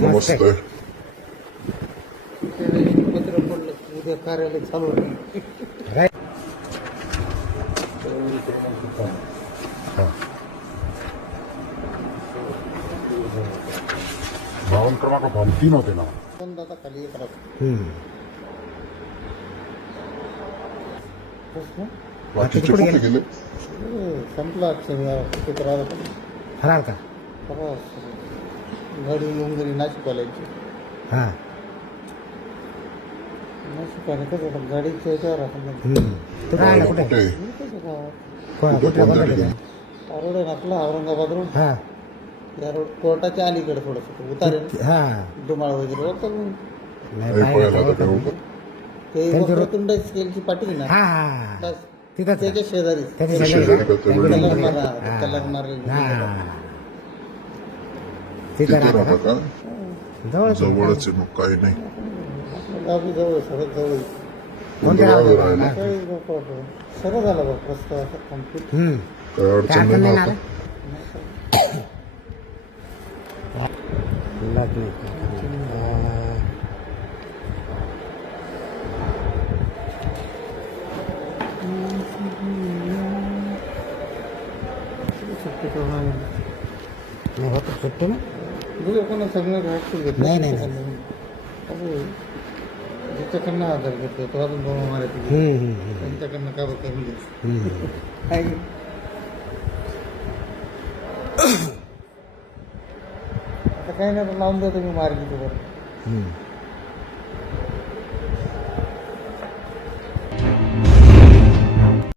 नमस्ते. पत्र पडलं उद्या कार्यालय चालू भावन क्रमांक भावन तीन होते ना. आता खाली एक राहतो गेले? संपला फरार का गाडी येऊन नाशिकवाल्यांची. हां. नाशिकवाले कसं गाडीच्या याच्यावर. तू कुठे? कसं गावात. कुठल्या रोड आहे आपला औरंगाबाद रोड. हां. या रोड कोर्टाच्या अलीकडे थोडंसं. उतारे हां. डुमाळ वगैरे ओळखतात मग. नाही पाहिलं तर. ते वक्रतुंड स्केलची पाठी आहे ना? हां हां. बस. तिथंच त्याच्या शेजारी त्याच्या? कलर मारा. कलर मारलेली हां. तिथं राहता का? जवळ जवळच आहे. मग काही नाही. आपली जवळ सगळं जवळ. कोणत्या गावावर गावाला राहिला? राहता? सगळं झालं बघ रस्ता असं कंप्लीट हम्म. काय काय अडचण अडचण नाही नाही ना ना आता? लागत नाही अं, शक्यतो नाही. नाही होत सुट्टी ना नाही, नाही. ज्याच्याकडनं आधार घेतो तो मारायची हम्म, हम्म, त्यांच्याकडनं का बघ कमी घ्यायचं? आता काही नाही लावून देतो मी मार्गी बरं.